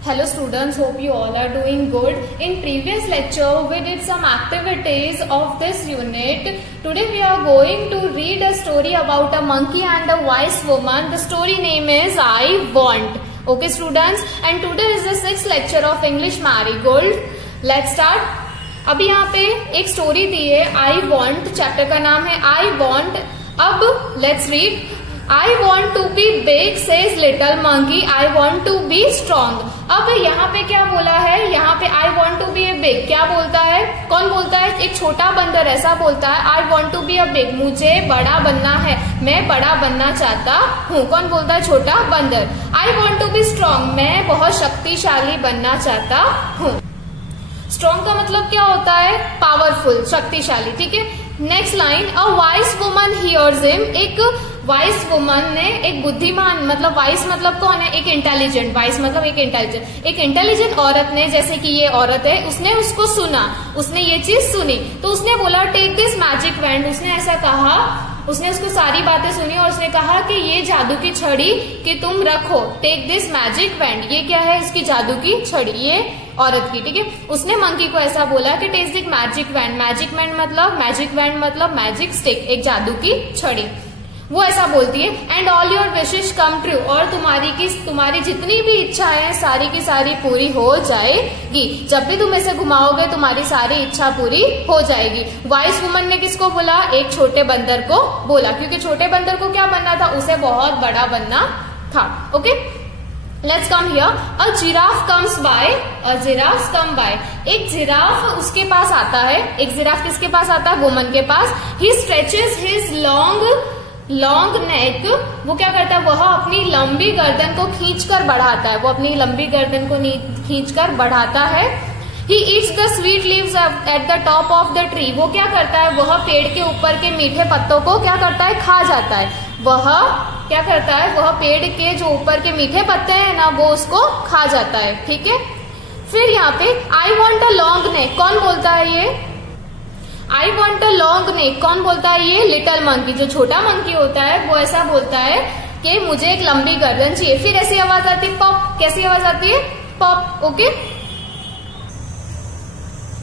Hello students, hope you all are doing good. In previous lecture, we did some activities of this unit. Today we are going to read a story about a monkey and a wise woman. The story name is I Want. Okay students, and today is the 6th lecture of English Marigold. Let's start. अभी यहाँ पे एक story दी है I Want, chapter का नाम है I Want. अब let's read. I want to be big, says little monkey. I want to be strong. अब यहाँ पे क्या बोला है, यहाँ पे I want to be a big, क्या बोलता है, कौन बोलता है, एक छोटा बंदर ऐसा बोलता है I want to be a big, मुझे बड़ा बनना है, मैं बड़ा बनना चाहता हूँ. कौन बोलता है, छोटा बंदर. I want to be strong, मैं बहुत शक्तिशाली बनना चाहता हूँ. स्ट्रॉन्ग का मतलब क्या होता है, पावरफुल, शक्तिशाली. ठीक है. Next line. A wise woman hears him. एक वाइस वुमन ने, एक बुद्धिमान, मतलब वाइस मतलब कौन है, एक इंटेलिजेंट. वाइस मतलब एक इंटेलिजेंट, एक इंटेलिजेंट औरत ने, जैसे कि ये औरत है, उसने उसको सुना, उसने ये चीज सुनी, तो उसने बोला टेक दिस मैजिक वैंड. उसने ऐसा कहा, उसने उसको सारी बातें सुनी और उसने कहा कि ये जादू की छड़ी कि तुम रखो. टेक दिस मैजिक वैंड, ये क्या है, इसकी जादू की छड़ी, ये औरत की. ठीक है. उसने मंकी को ऐसा बोला कि take this magic wand. Magic wand मतलब मैजिक स्टिक, एक जादू की छड़ी. वो ऐसा बोलती है. And all your wishes come true, और तुम्हारी जितनी भी इच्छाएं हैं सारी की सारी पूरी हो जाएगी. जब भी तुम ऐसे घुमाओगे तुम्हारी सारी इच्छा पूरी हो जाएगी. वाइस वुमन ने किसको बोला, एक छोटे बंदर को बोला, क्योंकि छोटे बंदर को क्या बनना था, उसे बहुत बड़ा बनना था. Okay, let's come here. A giraffe comes by. A giraffe come by. एक जिराफ उसके पास आता है. एक जिराफ किसके पास आता है, वुमन के पास. ही स्ट्रेचेस हिज लॉन्ग नेक. वो क्या करता है, वह अपनी लंबी गर्दन को खींचकर बढ़ाता है. वो अपनी लंबी गर्दन को खींचकर बढ़ाता है. He eats the sweet leaves at the top of the tree. वो क्या करता है, वह पेड़ के ऊपर के मीठे पत्तों को क्या करता है, खा जाता है. वह क्या करता है, वह पेड़ के जो ऊपर के मीठे पत्ते हैं ना, वो उसको खा जाता है. ठीक है. फिर यहाँ पे I want a long neck. कौन बोलता है ये, I want a long neck. कौन बोलता है, ये लिटिल मंकी, जो छोटा मंकी होता है, वो ऐसा बोलता है कि मुझे एक लंबी गर्दन चाहिए. फिर ऐसी आवाज आती है, पॉप. कैसी आवाज आती है, पॉप. ओके,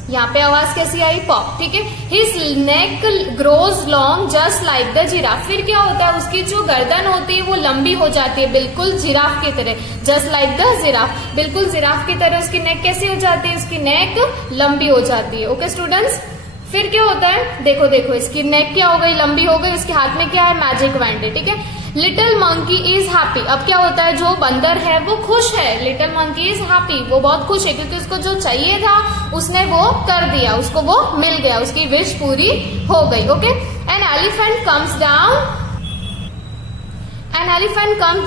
यहाँ पे आवाज कैसी आई, पॉप. ठीक है. His neck grows long just like the giraffe. फिर क्या होता है, उसकी जो गर्दन होती है वो लंबी हो जाती है, बिल्कुल जिराफ की तरह. जस्ट लाइक द जिराफ, बिल्कुल जिराफ की तरह उसकी नेक कैसी हो जाती है, उसकी नेक लंबी हो जाती है. Okay students. फिर क्या होता है, देखो इसकी नेक क्या हो गई, लंबी हो गई. उसके हाथ में क्या है, मैजिक वैंड है. ठीक है. Little monkey is happy. अब क्या होता है, जो बंदर है वो खुश है. लिटिल मंकी इज हैप्पी, वो बहुत खुश है, क्योंकि उसको जो चाहिए था उसने वो कर दिया, उसको वो मिल गया, उसकी विश पूरी हो गई. Okay. An elephant comes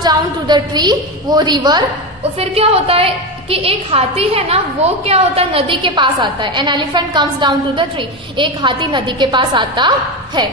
down to the tree. वो रिवर. फिर क्या होता है कि एक हाथी है ना, वो क्या होता है, नदी के पास आता है. An elephant comes down to the tree. एक हाथी नदी के पास आता है.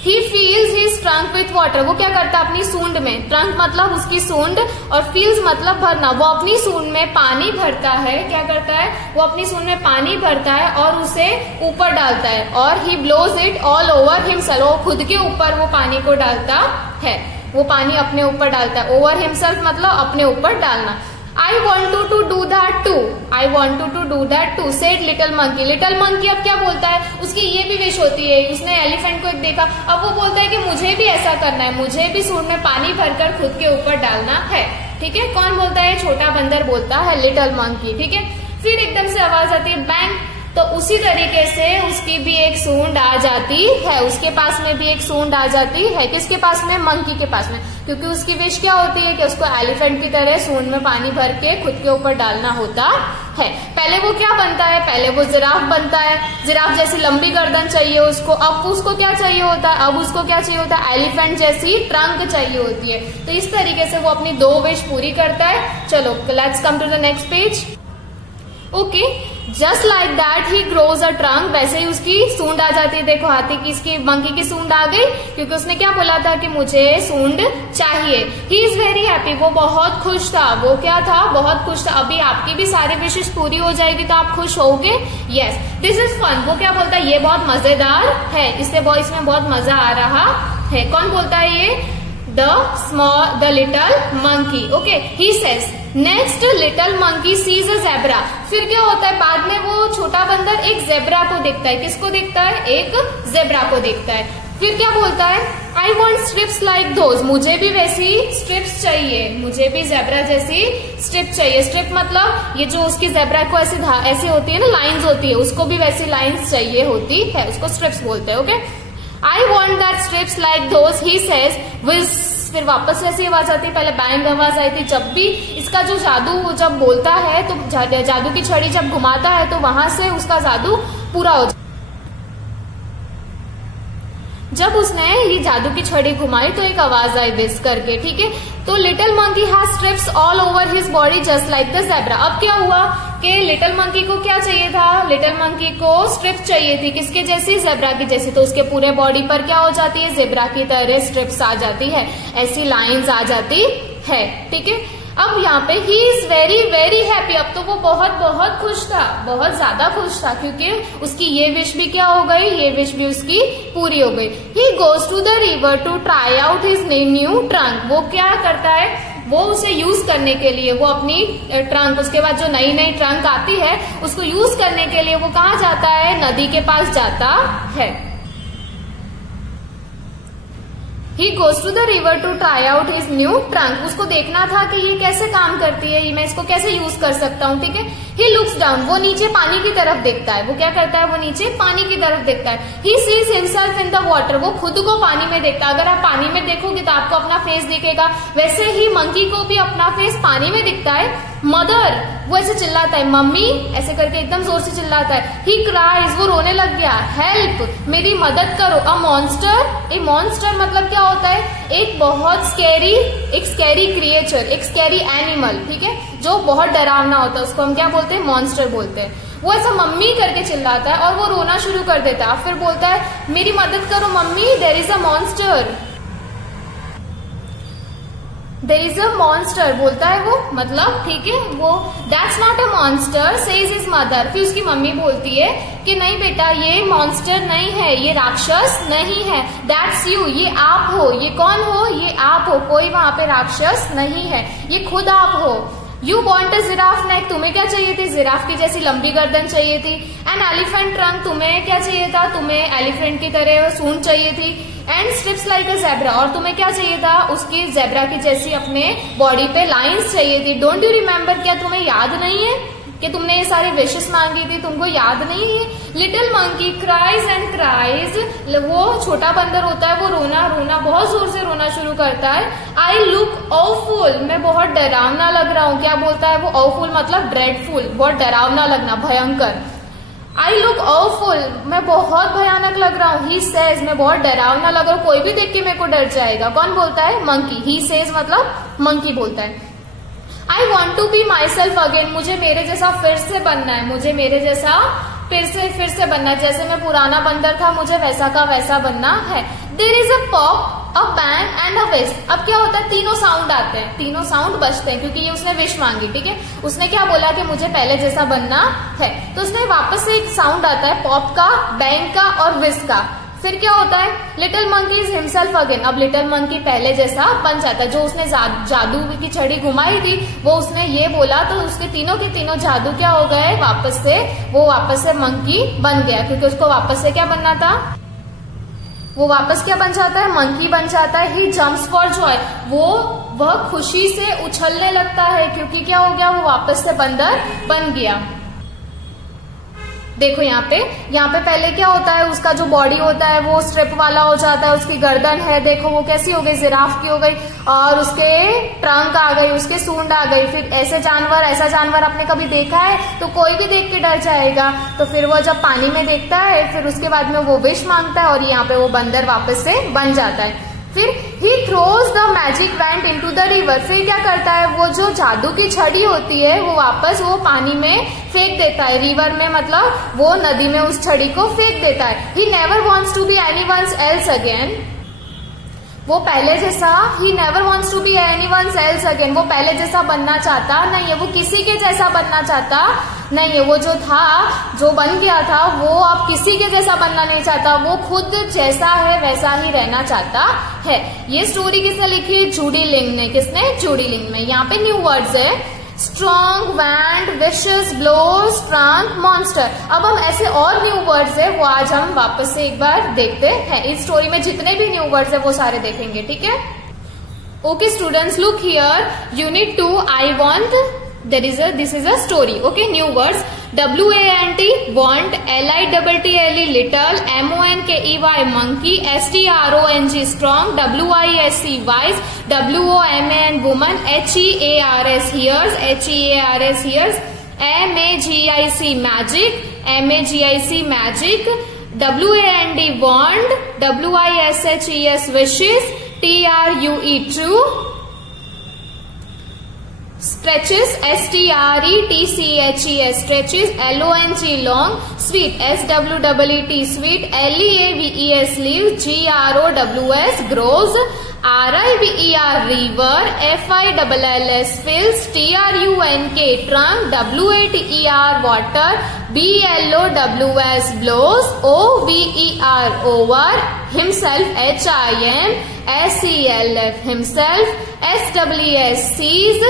He fills his trunk with water. वो क्या करता है, अपनी सूंड में, ट्रंक मतलब उसकी सूंड, और fills मतलब भरना, वो अपनी सूंड में पानी भरता है. क्या करता है, वो अपनी सूंड में पानी भरता है और उसे ऊपर डालता है. और he blows it all over himself. वो खुद के ऊपर वो पानी को डालता है, वो पानी अपने ऊपर डालता है. over himself मतलब अपने ऊपर डालना. I want to do that too. I want to do that too, said little monkey. Little monkey अब क्या बोलता है, उसकी ये भी विश होती है. उसने एलिफेंट को देखा, अब वो बोलता है कि मुझे भी ऐसा करना है, मुझे भी सूंड में पानी भरकर खुद के ऊपर डालना है. ठीक है. कौन बोलता है, छोटा बंदर बोलता है, लिटिल मंकी. ठीक है. फिर एकदम से आवाज आती है, बैंग. तो उसी तरीके से उसकी भी एक सूंड आ जाती है, उसके पास में भी एक सूंड आ जाती है. किसके पास में, मंकी के पास में, क्योंकि उसकी विश क्या होती है कि उसको एलिफेंट की तरह सूंड में पानी भर के खुद के ऊपर डालना होता है. पहले वो क्या बनता है, पहले वो जिराफ बनता है. जिराफ जैसी लंबी गर्दन चाहिए उसको. अब उसको क्या चाहिए होता है, अब उसको क्या चाहिए होता है, एलिफेंट जैसी ट्रंक चाहिए होती है. तो इस तरीके से वो अपनी 2 विश पूरी करता है. चलो let's come to the next page. Okay. Just like that he grows a trunk. वैसे ही उसकी सूंड आ जाती है. देखो हाथी की, इसकी मंकी की सूंड आ गई, क्योंकि उसने क्या बोला था कि मुझे सूंड चाहिए. He is very happy. वो बहुत खुश था. वो क्या था, बहुत खुश था. अभी आपकी भी सारी विशेष पूरी हो जाएगी तो आप खुश होगे. Yes, this is fun. वो क्या बोलता है, ये बहुत मजेदार है, इसमें बहुत मजा आ रहा है. कौन बोलता है ये, the little monkey. Okay, he says. Next, little monkey sees a zebra. फिर क्या होता है, बाद में वो छोटा बंदर एक जेब्रा को देखता है. किसको देखता है? एक जेब्रा को देखता है. फिर क्या बोलता है? I want strips like those. मुझे भी वैसी स्ट्रिप्स चाहिए, मुझे भी जेब्रा जैसी स्ट्रिप चाहिए. स्ट्रिप मतलब ये जो उसकी जेब्रा को ऐसी होती है ना, लाइंस होती है, उसको भी वैसी लाइंस चाहिए होती है, उसको स्ट्रिप्स बोलते हैं. Okay, I want that strips like those, he says. फिर वापस ऐसी आवाज आती है. पहले बैंग आवाज आई थी. जब भी इसका जो जादू जब बोलता है तो जादू की छड़ी जब घुमाता है तो वहां से उसका जादू पूरा हो जाता है. जब उसने ये जादू की छड़ी घुमाई तो एक आवाज आई विस करके. ठीक है, तो little monkey has strips all over his body just like the zebra. अब क्या हुआ कि लिटिल मंकी को क्या चाहिए था? लिटिल मंकी को स्ट्रिप चाहिए थी. किसके जैसी? ज़ेब्रा की जैसी. तो उसके पूरे बॉडी पर क्या हो जाती है? ज़ेब्रा की तरह स्ट्रिप्स आ जाती है, ऐसी लाइंस आ जाती है. ठीक है, अब यहाँ पे he is very very happy. अब तो वो बहुत बहुत खुश था, बहुत ज्यादा खुश था, क्योंकि उसकी ये विश भी क्या हो गई? ये विश भी उसकी पूरी हो गई. He goes to the river to try out his new trunk. वो क्या करता है? वो उसे यूज करने के लिए वो अपनी ट्रंक, उसके बाद जो नई नई ट्रंक आती है उसको यूज करने के लिए वो कहाँ जाता है? नदी के पास जाता है. He goes to the river to try out his new trunk. उसको देखना था कि ये कैसे काम करती है, ये मैं इसको कैसे यूज कर सकता हूँ. ठीक है, he looks down. वो नीचे पानी की तरफ देखता है. वो क्या करता है? वो नीचे पानी की तरफ देखता है. He sees himself in the water. वो खुद को पानी में देखता है. अगर आप पानी में देखोगे तो आपको अपना फेस दिखेगा. वैसे ही मंकी को भी अपना फेस पानी में दिखता है. मदर, वो ऐसे चिल्लाता है, मम्मी ऐसे करके एकदम जोर से चिल्लाता है. ही क्राइज, वो रोने लग गया. हेल्प, मेरी मदद करो. अ मॉन्स्टर, ए मॉन्स्टर मतलब क्या होता है? एक बहुत स्कैरी क्रिएचर, एक स्कैरी एनिमल. ठीक है, जो बहुत डरावना होता है उसको हम क्या बोलते हैं? मॉन्स्टर बोलते हैं. वो ऐसा मम्मी करके चिल्लाता है और वो रोना शुरू कर देता है. फिर बोलता है, मेरी मदद करो mummy, there is a monster. There is a monster बोलता है वो, मतलब ठीक है, वो that's not a monster says his mother. फिर उसकी मम्मी बोलती है कि नहीं बेटा, ये मॉन्स्टर नहीं है, ये राक्षस नहीं है. दैट्स यू, ये आप हो. ये कौन हो? ये आप हो. कोई वहां पे राक्षस नहीं है, ये खुद आप हो. यू वॉन्ट अ जिराफ नेक. तुम्हें क्या चाहिए थी? जिराफ की जैसी लंबी गर्दन चाहिए थी. An elephant trunk. तुम्हें क्या चाहिए था? तुम्हें एलिफेंट की तरह सूंड चाहिए थी. And strips like a zebra. और तुम्हें क्या चाहिए था? उसकी ज़ेब्रा की जैसी अपने बॉडी पे लाइंस चाहिए थी. Don't you remember? क्या तुम्हें याद नहीं है कि तुमने ये सारी विशेस मांगी थी? तुमको याद नहीं है? Little monkey cries and cries. वो छोटा बंदर होता है, वो रोना बहुत जोर से रोना शुरू करता है. I look awful. मैं बहुत डरावना लग रहा हूँ. क्या बोलता है वो? ऑफुल मतलब ड्रेडफुल, बहुत डरावना लगना, भयंकर. आई लुक ऑफुल, मैं बहुत भयानक लग रहा हूँ. ही सेज, मैं बहुत डरावना लग रहा हूँ, कोई भी देख के मेरे को डर जाएगा. कौन बोलता है? मंकी. ही सेज मतलब मंकी बोलता है. I want to be myself again. मुझे मेरे जैसा फिर से बनना है. मुझे मेरे जैसा फिर से बनना है. जैसे मैं पुराना बंदर था, मुझे वैसा का वैसा बनना है. There is a pop, a bang and a wish. अब क्या होता है? तीनों साउंड आते हैं, तीनों साउंड बजते हैं, क्योंकि ये उसने विश मांगी. ठीक है, उसने क्या बोला कि मुझे पहले जैसा बनना है. तो उसने वापस से एक साउंड आता है, पॉप का, बैंग का और विश का. फिर क्या होता है? Little monkey is himself again. अब लिटिल मंकी पहले जैसा बन जाता है. जो उसने जादू की छड़ी घुमाई थी वो उसने ये बोला तो उसके तीनों के तीनों जादू क्या हो गए? वापस से मंकी बन गया, क्योंकि उसको वापस से क्या बनना था? वो वापस क्या बन जाता है? मंकी बन जाता है. He jumps for Joy. वह खुशी से उछलने लगता है, क्योंकि क्या हो गया? वो वापस से बंदर बन गया. देखो यहाँ पे पहले क्या होता है? उसका जो बॉडी होता है वो स्ट्रिप वाला हो जाता है. उसकी गर्दन है, देखो वो कैसी हो गई? जिराफ की हो गई. और उसके ट्रंक आ गई, उसके सूंड आ गई. फिर ऐसा जानवर आपने कभी देखा है? तो कोई भी देख के डर जाएगा. तो फिर वो जब पानी में देखता है, फिर उसके बाद में वो विश मांगता है और यहाँ पे वो बंदर वापस से बन जाता है. फिर he throws the magic wand into the river. फिर क्या करता है? वो जो जादू की छड़ी होती है वो वापस वो पानी में फेंक देता है. रिवर में मतलब वो नदी में उस छड़ी को फेंक देता है. He never wants to be anyone's else again. वो पहले जैसा, he never wants to be anyone else again, वो पहले जैसा बनना चाहता नहीं है, वो किसी के जैसा बनना चाहता नहीं है, वो जो था, जो बन गया था, वो अब किसी के जैसा बनना नहीं चाहता, वो खुद जैसा है वैसा ही रहना चाहता है। ये स्टोरी किसने लिखी? जूडी लिंग ने। किसने? जूडी लिंग ने। यहाँ पे न्यू वर्ड्स है, strong, wand, wishes, blows, trunk, monster. अब हम ऐसे और न्यू वर्ड्स है वो आज हम वापस से एक बार देखते हैं। इस स्टोरी में जितने भी न्यू वर्ड्स है वो सारे देखेंगे, ठीक है? Okay students, look here, unit 2, I want, this is a story. Okay, new words. WANT, want, LITTLE, little, MONKEY, monkey, STRONG, strong, WISE, wise, WOMAN, woman, HEARS, hears, HEARS, hears, MAGIC, magic, MAGIC, magic, WAND, wand, WISHES, wishes, TRUE, true, stretches, STRETCHES, stretches, LONG, long, sweet, SWEET, sweet, LEAVES, leaves, GROWS, grows, RIVER, river, FILLS, fills, TRUNK, trunk, WATER, water, BLOWS, blows, OVER, over, himself, HIMSELF, himself, SWS, sees,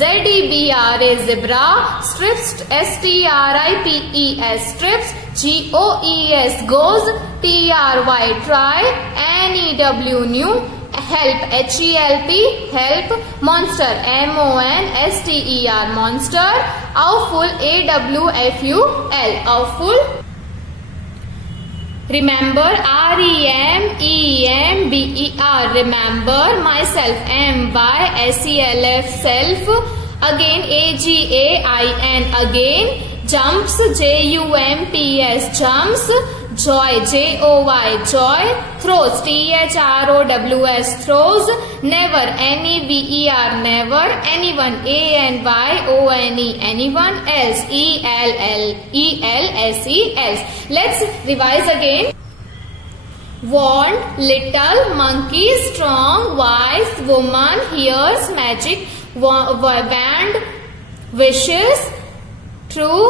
ZEBRA, zebra, strips, STRIPES, strips, GOES, goes, TRY, try, NEW, new, help, HELP, help, monster, MONSTER, monster, awful, AWFUL, awful, remember, REMEMBER, remember, myself, MYSELF, self, again, AGAIN, again, jumps, JUMPS, jumps, joy, JOY, joy, throws, THROWS, throws, never, NEVER, never, anyone, ANYONE, anyone, else, ELLESE, else. Let's revise again. Want, little, monkey, strong, wise, woman, hears, magic, wand, wishes, true,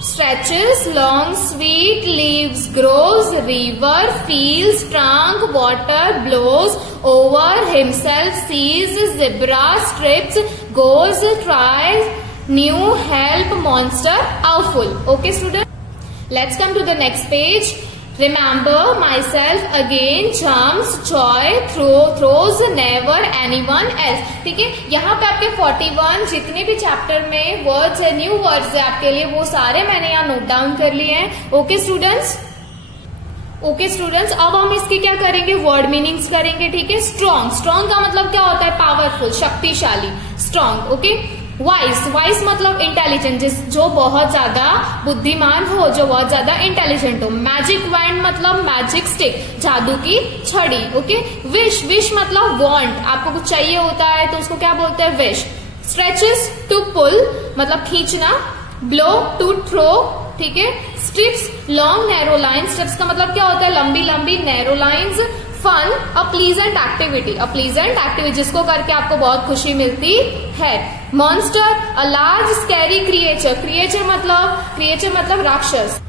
stretches, long, sweet, leaves, grows, river, feels, trunk, water, blows, over, himself, sees, zebra, strips, goes, tries, new, help, monster, awful. Okay student, let's come to the next page. Remember, myself, again, jumps, joy, throws, never, anyone else. ठीक है, यहाँ पे आपके 41 जितने भी chapter में words है, new words है आपके लिए, वो सारे मैंने यहाँ नोट डाउन कर लिए हैं. ओके स्टूडेंट्स, ओके स्टूडेंट्स, अब हम इसके क्या करेंगे? वर्ड मीनिंग्स करेंगे. ठीक है, स्ट्रॉन्ग, स्ट्रॉन्ग का मतलब क्या होता है? पावरफुल, शक्तिशाली, स्ट्रॉन्ग. ओके, वाइस, वाइस मतलब इंटेलिजेंट, जो बहुत ज्यादा बुद्धिमान हो, जो बहुत ज्यादा इंटेलिजेंट हो. मैजिक वैंड मतलब मैजिक स्टिक, जादू की छड़ी. ओके, विश, विश मतलब वांट, आपको कुछ चाहिए होता है तो उसको क्या बोलते हैं? विश. स्ट्रेचेस, टू पुल मतलब खींचना. Blow, to throw. ठीक है, strips, long narrow line. Strips का मतलब क्या होता है? लंबी लंबी narrow lines. Fun, a pleasant activity, a pleasant activity जिसको करके आपको बहुत खुशी मिलती है. Monster, a large scary creature, creature मतलब राक्षस.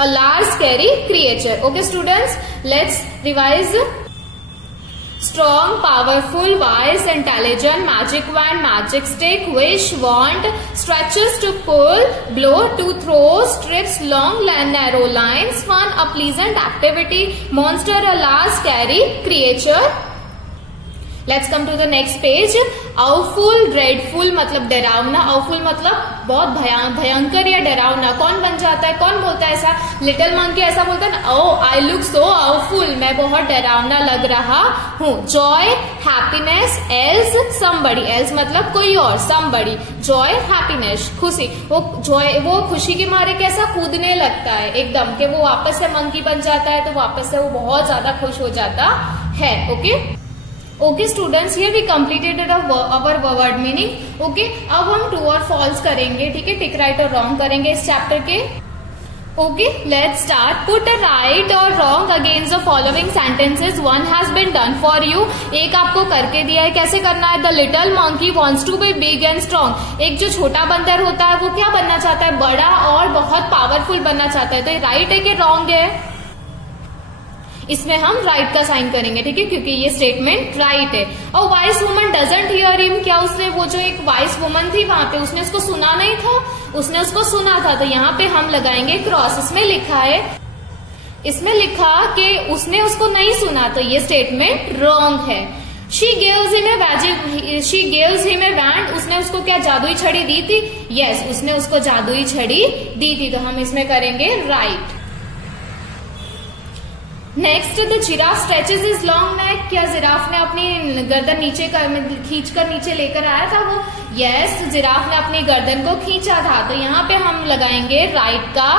A large scary creature. Okay students, let's revise. Strong, powerful, wise, intelligent, magic wand, magic stick, wish, want, stretches to pull, blow to throw, strips long narrow lines, fun a pleasant activity, monster a large scary creature. Let's come to the next page. Awful, dreadful मतलब डरावना. आउफुल मतलब बहुत भयंकर या डरावना. कौन बन जाता है, कौन बोलता है ऐसा? लिटिल मंकी ऐसा बोलता है ना, ओ आई लुक सो आउफुल, मैं बहुत डरावना लग रहा हूँ. Joy, happiness, else somebody, else मतलब कोई और, समबडी. जॉय, हैप्पीनेस, खुशी. वो जॉय, वो खुशी के मारे कैसा कूदने लगता है एकदम, कि वो वापस से मंकी बन जाता है, तो वापस से वो बहुत ज्यादा खुश हो जाता है. Okay, okay students, here we completed our word meaning. Okay, अब हम ट्रू और फॉल्स करेंगे. ठीक है, टिक, राइट और रॉन्ग करेंगे इस चैप्टर के. Okay, let's start. Put a right or wrong against the following sentences. One has been done for you. एक आपको करके दिया है, कैसे करना है? The little monkey wants to be big and strong. एक जो छोटा बंदर होता है वो क्या बनना चाहता है? बड़ा और बहुत पावरफुल बनना चाहता है. तो ये राइट है कि रॉन्ग है? इसमें हम राइट का साइन करेंगे, ठीक है, क्योंकि ये स्टेटमेंट राइट है. और vice woman doesn't hear him. क्या उसने, वो जो एक वाइस वुमन थी वहां पे, उसने उसको सुना नहीं था? उसने उसको सुना था. तो यहाँ पे हम लगाएंगे क्रॉस. इसमें लिखा कि उसने उसको नहीं सुना, तो ये स्टेटमेंट रॉन्ग है. She gives him a wand. उसने उसको क्या जादुई छड़ी दी थी? यस, उसने उसको जादुई छड़ी दी थी. तो हम इसमें करेंगे right. Next, the giraffe stretches is long neck. क्या जिराफ ने अपनी गर्दन नीचे खींचकर नीचे लेकर आया था वो? यस, जिराफ ने अपनी गर्दन को खींचा था. तो यहाँ पे हम लगाएंगे राइट का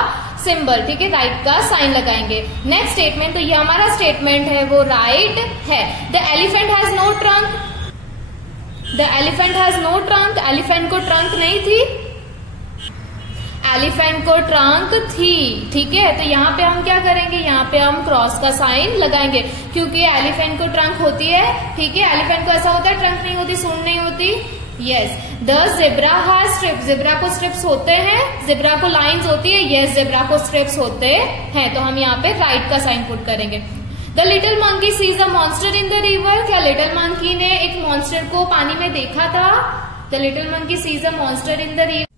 सिंबल, ठीक है, राइट का साइन लगाएंगे. नेक्स्ट स्टेटमेंट, तो ये हमारा स्टेटमेंट है वो राइट है. The elephant has no trunk. The elephant has no trunk. Elephant को ट्रंक नहीं थी, एलिफेंट को ट्रंक थी, ठीक है. तो यहाँ पे हम क्या करेंगे? यहाँ पे हम क्रॉस का साइन लगाएंगे, क्योंकि एलिफेंट को ट्रंक होती है, ठीक है. एलिफेंट को ऐसा होता है, ट्रंक नहीं होती, सूंड नहीं होती. Yes. The zebra has strips. Zebra को स्ट्रिप्स होते हैं. ज़ेब्रा को लाइंस होती है. यस, ज़ेब्रा को स्ट्रिप्स होते हैं. तो हम यहाँ पे राइट का साइन पुट करेंगे. The little monkey sees a monster in the river. क्या लिटिल मंकी ने एक मॉन्स्टर को पानी में देखा था? The little monkey sees a monster in the river.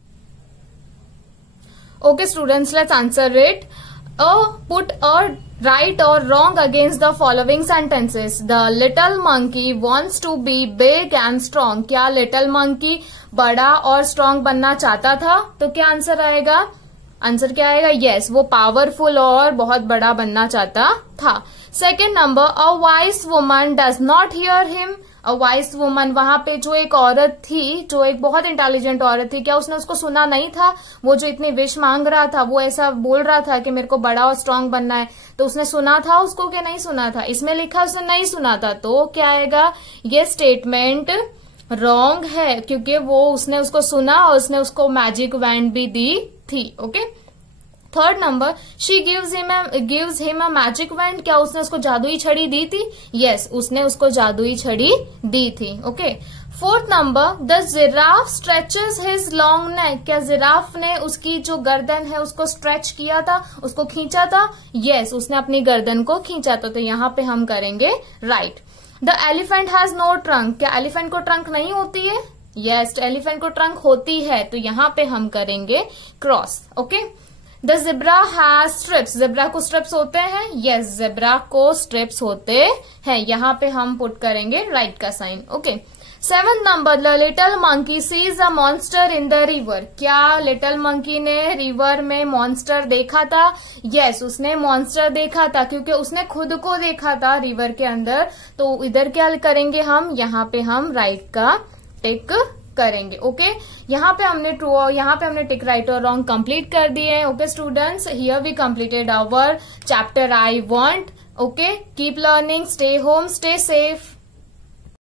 Okay, students, let's answer it. Put a right or wrong against the following sentences. The little monkey wants to be big and strong. क्या little monkey बड़ा और strong बनना चाहता था? तो क्या answer आएगा? Answer क्या आएगा? यस, वो पावरफुल और बहुत बड़ा बनना चाहता था. Second number, a wise woman does not hear him. A wise woman, वहां पे जो एक औरत थी, जो एक बहुत इंटेलिजेंट औरत थी, क्या उसने उसको सुना नहीं था? वो जो इतनी विश मांग रहा था, वो ऐसा बोल रहा था कि मेरे को बड़ा और स्ट्रांग बनना है, तो उसने सुना था उसको कि नहीं सुना था? इसमें लिखा उसने नहीं सुना था. तो क्या आएगा? ये स्टेटमेंट रॉन्ग है, क्योंकि वो उसने उसको सुना और उसने उसको मैजिक वैंड भी दी थी. Okay. Third number, she gives him a magic wand. क्या उसने उसको जादुई छड़ी दी थी? यस, उसने उसको जादुई छड़ी दी थी. Okay. Fourth number, the giraffe stretches his long neck. क्या जिराफ ने उसकी जो गर्दन है उसको स्ट्रेच किया था, उसको खींचा था? यस, उसने अपनी गर्दन को खींचा था. तो यहाँ पे हम करेंगे right. The elephant has no trunk. क्या एलिफेंट को ट्रंक नहीं होती है? यस, एलिफेंट को ट्रंक होती है. तो यहाँ पे हम करेंगे cross. Okay. The zebra has strips. Zebra को स्ट्रिप्स होते हैं. यस, ज़ेब्रा को स्ट्रिप्स होते हैं. यहाँ पे हम पुट करेंगे राइट का sign. Okay. Seventh number, the little monkey sees a monster in the river. क्या लिटिल मंकी ने रिवर में मॉन्स्टर देखा था? यस, उसने मॉन्स्टर देखा था, क्योंकि उसने खुद को देखा था रिवर के अंदर. तो इधर क्या करेंगे हम? यहाँ पे हम राइट का टिक करेंगे. ओके. यहाँ पे हमने टिक राइट और रॉन्ग कंप्लीट कर दिए. Okay students, here we completed our chapter I want. Okay. Keep learning, stay home, stay safe.